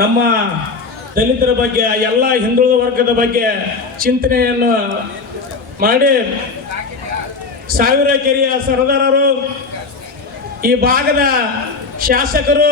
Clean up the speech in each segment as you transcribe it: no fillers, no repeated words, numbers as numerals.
ನಮ್ಮ ದಲಿತರ ಬಗ್ಗೆ ಎಲ್ಲ ಹಿಂದುಳಿದ ವರ್ಗದ ಬಗ್ಗೆ ಚಿಂತನೆಯನ್ನು ಮಾಡಿ ಸಾವಿರ ಕೆರೆಯ ಸರದಾರರು, ಈ ಭಾಗದ ಶಾಸಕರು,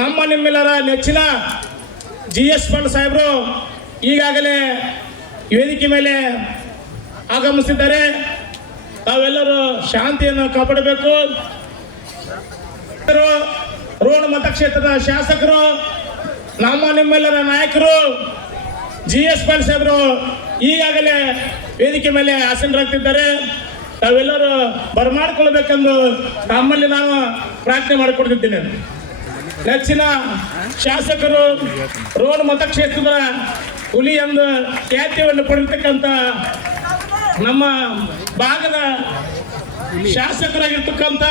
ನಮ್ಮ ನಿಮ್ಮೆಲ್ಲರ ನೆಚ್ಚಿನ GS ಪಾಟೀಲ್ ಸಾಹೇಬರು ಈಗಾಗಲೇ ವೇದಿಕೆ ಮೇಲೆ ಆಗಮಿಸಿದ್ದಾರೆ. ತಾವೆಲ್ಲರೂ ಶಾಂತಿಯನ್ನು ಕಾಪಾಡಬೇಕು. ರೋಣ ಮತಕ್ಷೇತ್ರದ ಶಾಸಕರು, ನಮ್ಮ ನಿಮ್ಮೆಲ್ಲರ ನಾಯಕರು GS ಪಾಟೀಲ್ ಸಾಹೇಬರು ಈಗಾಗಲೇ ವೇದಿಕೆ ಮೇಲೆ ಆಸೀನರಾಗ್ತಿದ್ದಾರೆ. ತಾವೆಲ್ಲರೂ ಬರಮಾಡಿಕೊಳ್ಬೇಕೆಂದು ತಮ್ಮಲ್ಲಿ ನಾನು ಪ್ರಾರ್ಥನೆ ಮಾಡಿಕೊಡ್ತಿದ್ದೇನೆ. ನೆಚ್ಚಿನ ಶಾಸಕರು, ರೋಣ ಮತಕ್ಷೇತ್ರದ ಹುಲಿ ಎಂದು ಖ್ಯಾತಿಯನ್ನು ಪಡೆದಿರ್ತಕ್ಕಂಥ ನಮ್ಮ ಭಾಗದ ಶಾಸಕರಾಗಿರ್ತಕ್ಕಂಥ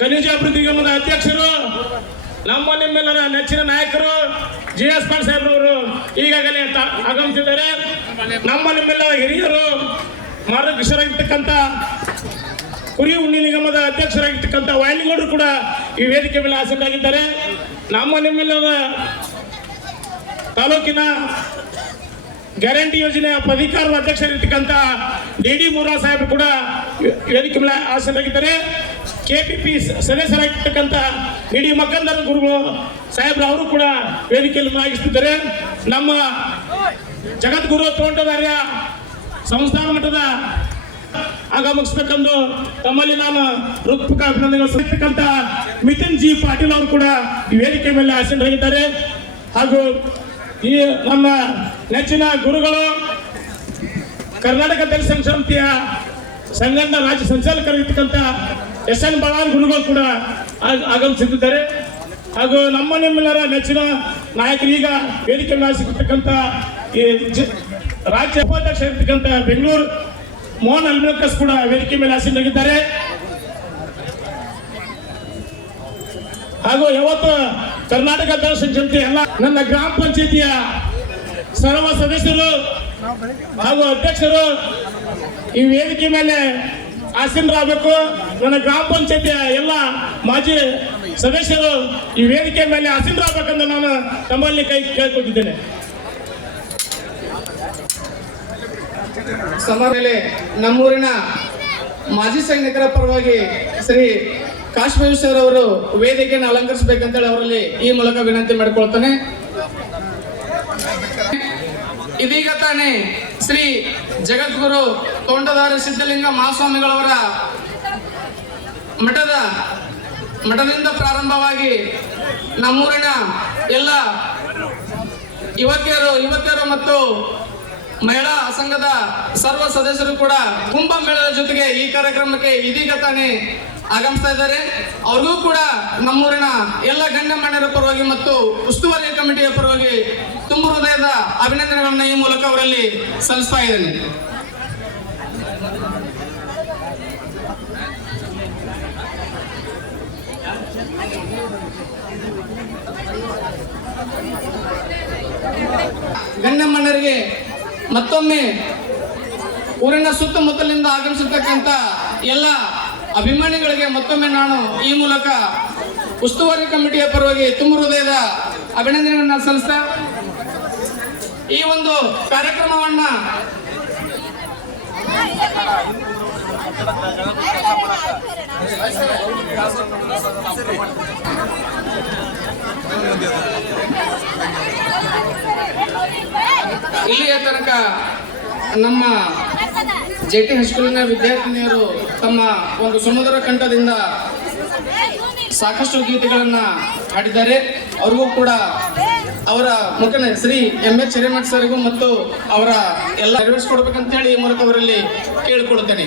ಖನಿಜ ಅಭಿವೃದ್ಧಿ ನಿಗಮದ ಅಧ್ಯಕ್ಷರು, ನಮ್ಮ ನಿಮ್ಮೆಲ್ಲರ ನೆಚ್ಚಿನ ನಾಯಕರು GS ಪಾಟೀಲ್ ಸಾಹೇಬ್ರವರು ಈಗಾಗಲೇ ಆಗಮಿಸಿದ್ದಾರೆ. ನಮ್ಮ ನಿಮ್ಮೆಲ್ಲರ ಹಿರಿಯರು, ಮಾರ್ಗದರ್ಶಕರಾಗಿರ್ತಕ್ಕಂಥ ಕುರಿ ಉಣ್ಣಿ ನಿಗಮದ ಅಧ್ಯಕ್ಷರಾಗಿರ್ತಕ್ಕಂಥ ವಾಯನಗೌಡರು ಕೂಡ ಈ ವೇದಿಕೆ ಮೇಲೆ ಆಸೀನರಾಗಿದ್ದಾರೆ. ನಮ್ಮ ನಿಮ್ಮೆಲ್ಲರ ತಾಲೂಕಿನ ಗ್ಯಾರಂಟಿ ಯೋಜನೆಯ ಪ್ರಾಧಿಕಾರದ ಅಧ್ಯಕ್ಷರಾಗಿರ್ತಕ್ಕಂಥ DD ಮೂರಾವ್ ಸಾಹೇಬರು ಕೂಡ ವೇದಿಕೆ ಮೇಲೆ ಆಸೀನರಾಗಿದ್ದಾರೆ. KPP ಸದಸ್ಯರಾಗಿರ್ತಕ್ಕಂಥ DD ಮಕ್ಕಂದರ ಗುರುಗಳು ಸಾಹೇಬ್ರು ಅವರು ಕೂಡ ವೇದಿಕೆಯಲ್ಲಿ ಭಾಗವಹಿಸುತ್ತಿದ್ದಾರೆ. ನಮ್ಮ ಜಗದ್ಗುರು ತೋಂಟದಾರ್ಯ ಸಂಸ್ಥಾನ ಮಟ್ಟದ ಆಗಮಿಸಬೇಕೆಂದು ತಮ್ಮಲ್ಲಿ ನಾನು ಹೃತ್ಪೂರ್ವಕ ಅಭಿನಂದನೆಗಳು ಸಲ್ಲಿಸತಕ್ಕಂಥ ಮಿಥುನ್ G ಪಾಟೀಲ್ ಅವರು ಕೂಡ ಈ ವೇದಿಕೆ ಮೇಲೆ ಆಸೀನರಾಗಿದ್ದಾರೆ. ಹಾಗೂ ಈ ನಮ್ಮ ನೆಚ್ಚಿನ ಗುರುಗಳು, ಕರ್ನಾಟಕ ದಲಿತ ಸಂಘ ಸಮಿತಿಯ ಸಂಘದ ರಾಜ್ಯ ಸಂಚಾಲಕರಾಗಿರ್ತಕ್ಕಂಥ SN ಬಳ್ಳಾರಿ ಗುರುಗಳು ಕೂಡ ಆಗಮಿಸುತ್ತಿದ್ದಾರೆ. ಹಾಗೂ ನಮ್ಮ ನಿಮ್ಮೆಲ್ಲರ ನೆಚ್ಚಿನ ನಾಯಕರು ಈಗ ವೇದಿಕೆ ಮೇಲೆ ಆಸೀನರಾಗಿರ್ತಕ್ಕಂಥ ಈ ರಾಜ್ಯ ಉಪಾಧ್ಯಕ್ಷರಾಗಿರ್ತಕ್ಕಂಥ ಬೆಂಗಳೂರು ಮೋಹನ್ ಅಲ್ಮೇಕಸ್ ಕೂಡ ವೇದಿಕೆ ಮೇಲೆ ಆಸೀನರಾಗಿದ್ದಾರೆ. ಹಾಗೂ ಯಾವತ್ತು ಕರ್ನಾಟಕ ದಲಿತ ಸಂಘ ಸಮಿತಿ ಎಲ್ಲ ನನ್ನ ಗ್ರಾಮ ಪಂಚಾಯಿತಿಯ ಸರ್ವ ಸದಸ್ಯರು ಹಾಗೂ ಅಧ್ಯಕ್ಷರು ಈ ವೇದಿಕೆ ಮೇಲೆ ಆಸೀನರಾಗಬೇಕು. ನನ್ನ ಗ್ರಾಮ ಪಂಚಾಯಿತಿಯ ಎಲ್ಲ ಮಾಜಿ ಸದಸ್ಯರು ಈ ವೇದಿಕೆ ಮೇಲೆ ಆಸೀನರಾಗಬೇಕೆಂದು ನಾನು ತಮ್ಮಲ್ಲಿ ಕೇಳಿಕೊಂಡಿದ್ದೇನೆ. ಸಮಾರಂಭದಲ್ಲಿ ನಮ್ಮೂರಿನ ಮಾಜಿ ಸೈನಿಕರ ಪರವಾಗಿ ಶ್ರೀ ಕಾಶ್ಮೀರ್ ಸರ್ ಅವರು ವೇದಿಕೆಯನ್ನು ಅಲಂಕರಿಸಬೇಕಂತೇಳಿ ಅವರಲ್ಲಿ ಈ ಮೂಲಕ ವಿನಂತಿ ಮಾಡಿಕೊಳ್ತಾನೆ. ಇದೀಗ ತಾನೇ ಶ್ರೀ ಜಗದ್ಗುರು ತೋಂಟದಾರ್ಯ ಸಿದ್ಧಲಿಂಗ ಮಹಾಸ್ವಾಮಿಗಳವರ ಮಠದಿಂದ ಪ್ರಾರಂಭವಾಗಿ ನಮ್ಮೂರಿನ ಎಲ್ಲ ಯುವತಿಯರು ಮತ್ತು ಮಹಿಳಾ ಸಂಘದ ಸರ್ವ ಸದಸ್ಯರು ಕೂಡ ಕುಂಭಮೇಳದ ಜೊತೆಗೆ ಈ ಕಾರ್ಯಕ್ರಮಕ್ಕೆ ಇದೀಗ ತಾನೇ ಆಗಮಿಸ್ತಾ ಇದ್ದಾರೆ. ಅವ್ರಿಗೂ ಕೂಡ ನಮ್ಮೂರಿನ ಎಲ್ಲ ಗಣ್ಯಮಾನ್ಯರ ಪರವಾಗಿ ಮತ್ತು ಉಸ್ತುವಾರಿ ಕಮಿಟಿಯ ಪರವಾಗಿ ತುಂಬ ಹೃದಯದ ಅಭಿನಂದನೆಗಳನ್ನ ಈ ಮೂಲಕ ಅವರಲ್ಲಿ ಸಲ್ಲಿಸ್ತಾ ಇದ್ದೇನೆ. ಗಣ್ಯಮಾನ್ಯರಿಗೆ ಮತ್ತೊಮ್ಮೆ ಊರಿನ ಸುತ್ತಮುತ್ತಲಿಂದ ಆಗಮಿಸಿರ್ತಕ್ಕಂಥ ಎಲ್ಲ ಅಭಿಮಾನಿಗಳಿಗೆ ಮತ್ತೊಮ್ಮೆ ನಾನು ಈ ಮೂಲಕ ಉಸ್ತುವಾರಿ ಕಮಿಟಿಯ ಪರವಾಗಿ ತುಂಬ ಹೃದಯದ ಅಭಿನಂದನೆಗಳನ್ನು ಸಲ್ಲಿಸ್ತಾ ಈ ಒಂದು ಕಾರ್ಯಕ್ರಮವನ್ನ ಇಲ್ಲಿಯ ತನಕ ನಮ್ಮ JT ಹೈಸ್ಕೂಲಿನ ವಿದ್ಯಾರ್ಥಿನಿಯರು ತಮ್ಮ ಒಂದು ಸುಮಧುರ ಕಂಠದಿಂದ ಸಾಕಷ್ಟು ಗೀತೆಗಳನ್ನ ಹಾಡಿದ್ದಾರೆ. ಅವ್ರಿಗೂ ಕೂಡ ಅವರ ಮುಖ್ಯ ಶ್ರೀ MH ಹಿರೇಮಠ್ ಸರ್ಗೂ ಮತ್ತು ಅವರ ಎಲ್ಲ ನೆರವೇರಿಸಿಕೊಡ್ಬೇಕಂತ ಹೇಳಿ ಈ ಮೂಲಕ ಅವರಲ್ಲಿ ಕೇಳಿಕೊಳ್ಳುತ್ತೇನೆ.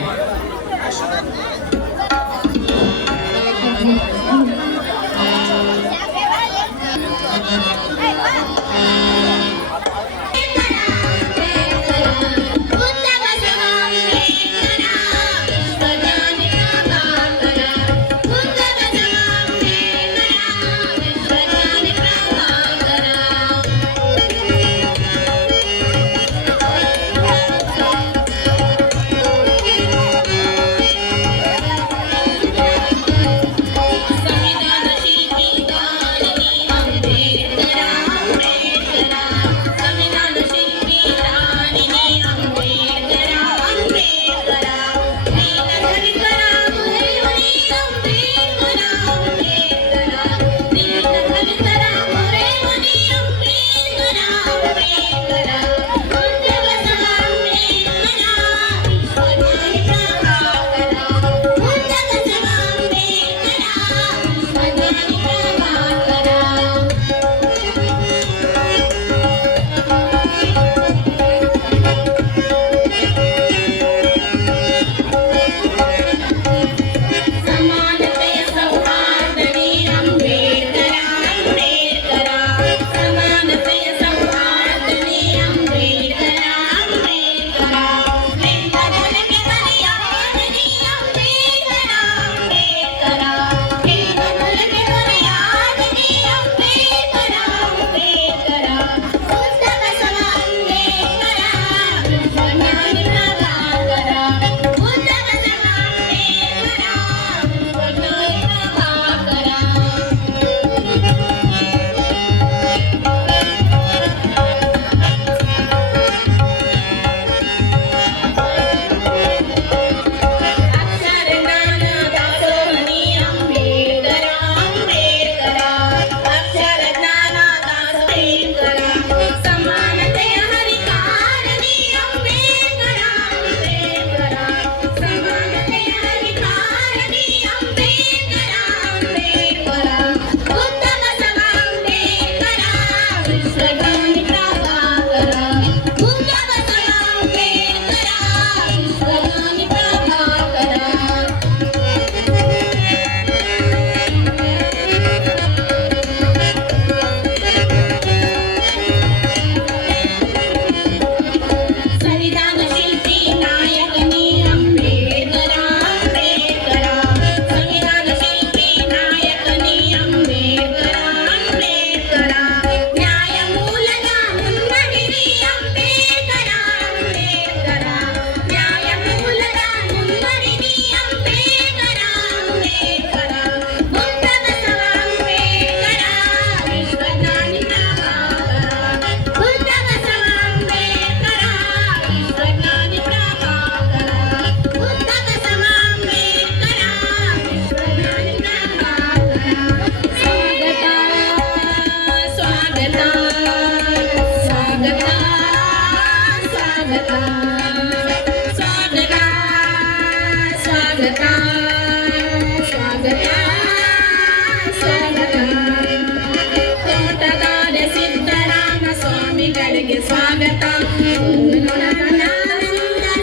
ಸ್ವಾಮಿಗಳಿಗೆ ಸ್ವಾಗತ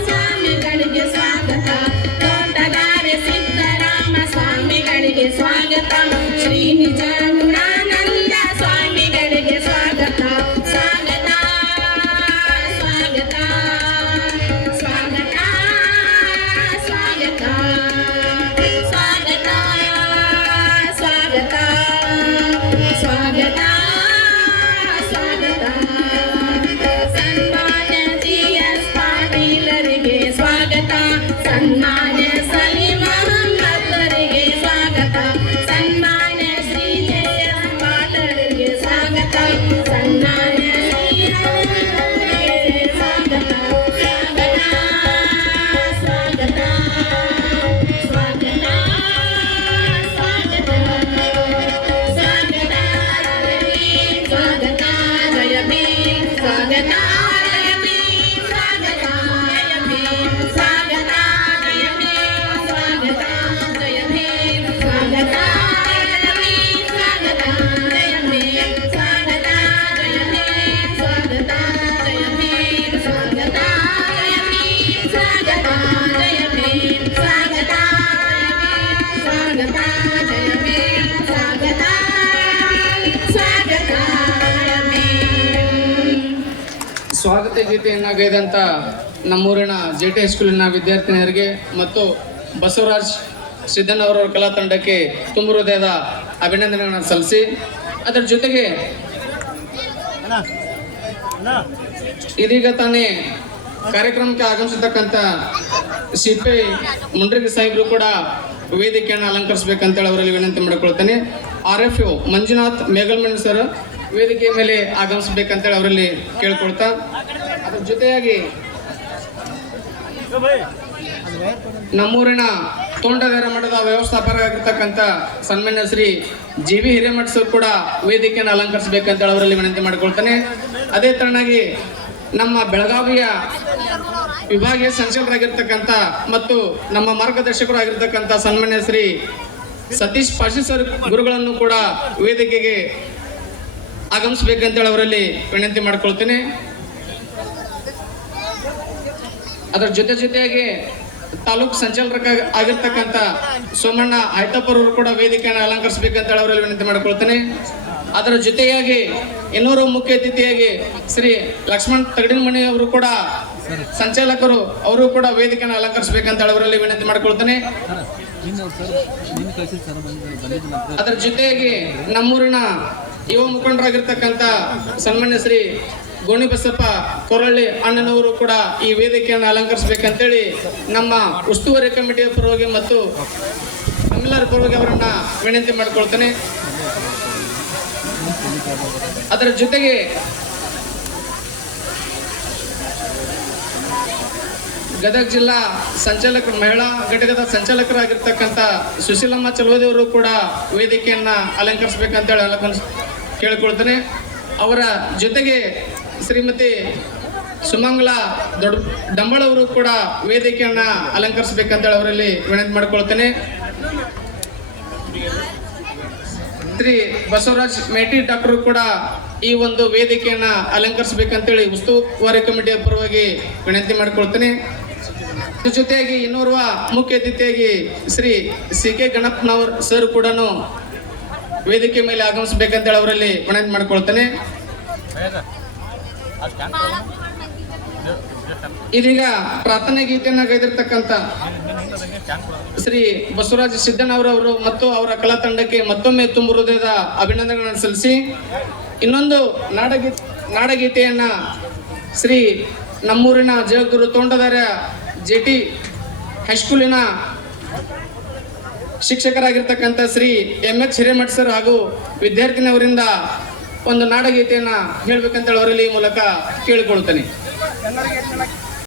ಸ್ವಾಮಿಗಳಿಗೆ ಸ್ವಾಗತ ತೋಟಗಾರೆ ಸಿದ್ದರಾಮ ಸ್ವಾಮಿಗಳಿಗೆ ಸ್ವಾಗತ ಶ್ರೀ ನಿಜ ಗುಣಾನಂದ ಸ್ವಾಮಿಗಳಿಗೆ ಸ್ವಾಗತ ಸ್ವಾಗತ ಸ್ವಾಗತ ಸ್ವಾಗತ ಸ್ವಾಗತ ಸ್ವಾಗತ ಸ್ವಾಗತ ಸ್ವಾಗತ ಸ್ವಾಗತ ಸನ್ಮಾನ್ಯ ಜಿ.ಎಸ್. ಪಾಟೀಲರಿಗೆ ಸ್ವಾಗತ ಸನ್ಮಾನ್ಯ ಸಲೀಂ ಅಹಮ್ಮದ್ರಿಗೆ ಸ್ವಾಗತ ಸನ್ಮಾನ್ಯ ಶ್ರೀ ಜೆ.ಎಸ್. ಪಾಟೀಲರಿಗೆ ಸ್ವಾಗತ ಸನ್ಮಾನ್ಯ ಶ್ರೀ ಸ್ವಾಗತ ಸ್ವಾಗತ ಸ್ವಾಗತ ಸ್ವಾಗತ ಸ್ವಾಗತ ಸ್ವಾಗತ ಸ್ವಾಗತ ಜಯ ಭೀಮ್ ಸ್ವಾಗತ ಜಯ ಭೀಮ್ ಸ್ವಾಗತ ಜಯ ಭೀಮ್ ಸ್ವಾಗತ ಜಯ ಭೀಮ್ ಸ್ವಾಗತ ಜಯ ಭೀಮ್ ಸ್ವಾಗತ ಜಯ ಭೀಮ್ ಸ್ವಾಗತ ಜಯ ಭೀಮ್ ಸ್ವಾಗತ ಜಯ ಭೀಮ್ ಸ್ವಾಗತ ಜಯ ಭೀಮ್ ಸ್ವಾಗತ ಜಯ ಭೀಮ್ ಸ್ವಾಗತ ಜಯ ಭೀಮ್ ಸ್ವಾಗತ ಸ್ವಾಗತ ಜಯ ಭೀಮ್ ಸ್ವಾಗತ ಸ್ವಾಗತ ಜಯ ಭೀಮ್ ಸ್ವಾಗತ ಗೀತೆಯನ್ನ ಗೈದಂತ ನಮ್ಮೂರಿನ ಜೆ.ಟಿ. ಹೈಸ್ಕೂಲಿನ ವಿದ್ಯಾರ್ಥಿನಿಯರಿಗೆ ಮತ್ತು ಬಸವರಾಜ್ ಸಿದ್ದನ್ ಅವರ ಕಲಾ ತಂಡಕ್ಕೆ ತುಂಬ ಹೃದಯದ ಅಭಿನಂದನೆಗಳನ್ನು ಸಲ್ಲಿಸಿ ಅದರ ಜೊತೆಗೆ ಇದೀಗ ತಾನೇ ಕಾರ್ಯಕ್ರಮಕ್ಕೆ ಆಗಮಿಸಿರ್ತಕ್ಕಂಥ ಸಿಪಿ ಮುಂಡ್ರಿಗಿ ಸಾಹೇಬರು ಕೂಡ ವೇದಿಕೆಯನ್ನು ಅಲಂಕರಿಸಬೇಕಂತೇಳಿ ಅವರಲ್ಲಿ ವಿನಂತಿ ಮಾಡಿಕೊಳ್ತೇನೆ. RFO ಮಂಜುನಾಥ್ ಮೇಗಲ್ಮಣಿ ಸರ್ ವೇದಿಕೆ ಮೇಲೆ ಆಗಮಿಸಬೇಕಂತೇಳಿ ಅವರಲ್ಲಿ ಕೇಳ್ಕೊಳ್ತಾ ಅದ್ರ ಜೊತೆಯಾಗಿ ನಮ್ಮೂರಿನ ತೋಂಟದಾರ ಮಠದ ವ್ಯವಸ್ಥಾಪಕರಾಗಿರ್ತಕ್ಕಂಥ ಸನ್ಮಾನ್ಯ ಶ್ರೀ ಜಿ.ವಿ. ಹಿರೇಮಠ್ ಸರ್ ಕೂಡ ವೇದಿಕೆಯನ್ನು ಅಲಂಕರಿಸಬೇಕಂತೇಳಿ ಅವರಲ್ಲಿ ವಿನಂತಿ ಮಾಡಿಕೊಳ್ತಾನೆ. ಅದೇ ತರನಾಗಿ ನಮ್ಮ ಬೆಳಗಾವಿಯ ವಿಭಾಗೀಯ ಸಂಚಾಲಕರಾಗಿರ್ತಕ್ಕಂಥ ಮತ್ತು ನಮ್ಮ ಮಾರ್ಗದರ್ಶಕರು ಆಗಿರ್ತಕ್ಕಂಥ ಸನ್ಮಾನ್ಯ ಶ್ರೀ ಸತೀಶ್ ಪಾಶಿ ಸರ್ ಗುರುಗಳನ್ನು ಕೂಡ ವೇದಿಕೆಗೆ ಆಗಮಿಸಬೇಕಂತೇಳಿ ಅವರಲ್ಲಿ ವಿನಂತಿ ಮಾಡಿಕೊಳ್ತೇನೆ. ಅದರ ಜೊತೆಯಾಗಿ ತಾಲೂಕು ಸಂಚಾಲಕ ಆಗಿರ್ತಕ್ಕಂಥ ಸೋಮಣ್ಣ ಆಯ್ತಪ್ಪರ್ ಅವರು ಕೂಡ ವೇದಿಕೆಯನ್ನು ಅಲಂಕರಿಸಬೇಕಂತೇಳಿ ಅವರಲ್ಲಿ ವಿನಂತಿ ಮಾಡಿಕೊಳ್ತೇನೆ. ಅದರ ಜೊತೆಯಾಗಿ ಇನ್ನೂರು ಮುಖ್ಯ ಅತಿಥಿಯಾಗಿ ಶ್ರೀ ಲಕ್ಷ್ಮಣ್ ತಗಡಿನಮಣಿ ಅವರು ಕೂಡ ಸಂಚಾಲಕರು ಅವರು ಕೂಡ ವೇದಿಕೆಯನ್ನು ಅಲಂಕರಿಸಬೇಕಂತೇಳಿ ಅವರಲ್ಲಿ ವಿನಂತಿ ಮಾಡಿಕೊಳ್ತೇನೆ. ಅದರ ಜೊತೆಯಾಗಿ ನಮ್ಮೂರಿನ ಯುವ ಮುಖಂಡರಾಗಿರ್ತಕ್ಕಂಥ ಸನ್ಮಾನ್ಯ ಶ್ರೀ ಗೋಣಿ ಬಸಪ್ಪ ಕೊರಳ್ಳಿ ಅಣ್ಣನವರು ಕೂಡ ಈ ವೇದಿಕೆಯನ್ನು ಅಲಂಕರಿಸಬೇಕಂತೇಳಿ ನಮ್ಮ ಉಸ್ತುವಾರಿ ಕಮಿಟಿಯ ಪರವಾಗಿ ಮತ್ತು ನಮ್ಮೆಲ್ಲರ ಪರವಾಗಿ ಅವರನ್ನ ವಿನಂತಿ ಮಾಡಿಕೊಳ್ತೇನೆ. ಅದರ ಜೊತೆಗೆ ಗದಗ ಜಿಲ್ಲಾ ಸಂಚಾಲಕರು ಮಹಿಳಾ ಘಟಕದ ಸಂಚಾಲಕರಾಗಿರ್ತಕ್ಕಂಥ ಸುಶೀಲಮ್ಮ ಚಲುವದೇವರು ಕೂಡ ವೇದಿಕೆಯನ್ನ ಅಲಂಕರಿಸಬೇಕಂತೇಳಿ ಕೇಳಿಕೊಳ್ತೇನೆ. ಅವರ ಜೊತೆಗೆ ಶ್ರೀಮತಿ ಸುಮಂಗಲ ಡಂಬಳವರು ಕೂಡ ವೇದಿಕೆಯನ್ನ ಅಲಂಕರಿಸಬೇಕಂತೇಳಿ ಅವರಲ್ಲಿ ವಿನಂತಿ ಮಾಡಿಕೊಳ್ತೇನೆ. ಶ್ರೀ ಬಸವರಾಜ್ ಮೇಟಿ ಡಾಕ್ಟರ್ ಕೂಡ ಈ ಒಂದು ವೇದಿಕೆಯನ್ನ ಅಲಂಕರಿಸಬೇಕಂತೇಳಿ ಉಸ್ತುವಾರಿ ಕಮಿಟಿಯ ಪರವಾಗಿ ವಿನಂತಿ ಮಾಡಿಕೊಳ್ತೇನೆ. ಜೊತೆಯಾಗಿ ಇನ್ನೋರ್ವ ಮುಖ್ಯ ಅತಿಥಿಯಾಗಿ ಶ್ರೀ ಸಿ.ಕೆ. ಗಣಪನವರ್ ಸರ್ ಕೂಡ ವೇದಿಕೆ ಮೇಲೆ ಆಗಮಿಸಬೇಕಂತೇಳಿ ಅವರಲ್ಲಿ ವಿನಂತಿ ಮಾಡಿಕೊಳ್ತೇನೆ. ಇದೀಗ ಪ್ರಾರ್ಥನೆ ಗೀತೆಯನ್ನ ಗೈದಿರ್ತಕ್ಕಂಥ ಶ್ರೀ ಬಸವರಾಜ್ ಸಿದ್ದಣ್ಣವರವರು ಮತ್ತು ಅವರ ಕಲಾ ತಂಡಕ್ಕೆ ಮತ್ತೊಮ್ಮೆ ತುಂಬ ಹೃದಯದ ಅಭಿನಂದನೆಗಳನ್ನು ಸಲ್ಲಿಸಿ ಇನ್ನೊಂದು ನಾಡಗೀತೆಯನ್ನ ಶ್ರೀ ನಮ್ಮೂರಿನ ಜಗದ್ಗುರು ತೋಂಟದಾರ್ಯ ಜೆ.ಟಿ. ಹೈಸ್ಕೂಲಿನ ಶಿಕ್ಷಕರಾಗಿರ್ತಕ್ಕಂಥ ಶ್ರೀ ಎಂ.ಎಚ್. ಹಿರೇಮಠ್ ಸರ್ ಹಾಗೂ ವಿದ್ಯಾರ್ಥಿನಿಯವರಿಂದ ಒಂದು ನಾಡಗೀತೆಯನ್ನ ಹೇಳ್ಬೇಕಂತೇಳಿ ಅವರಲ್ಲಿ ಈ ಮೂಲಕ ಕೇಳಿಕೊಳ್ತೇನೆ.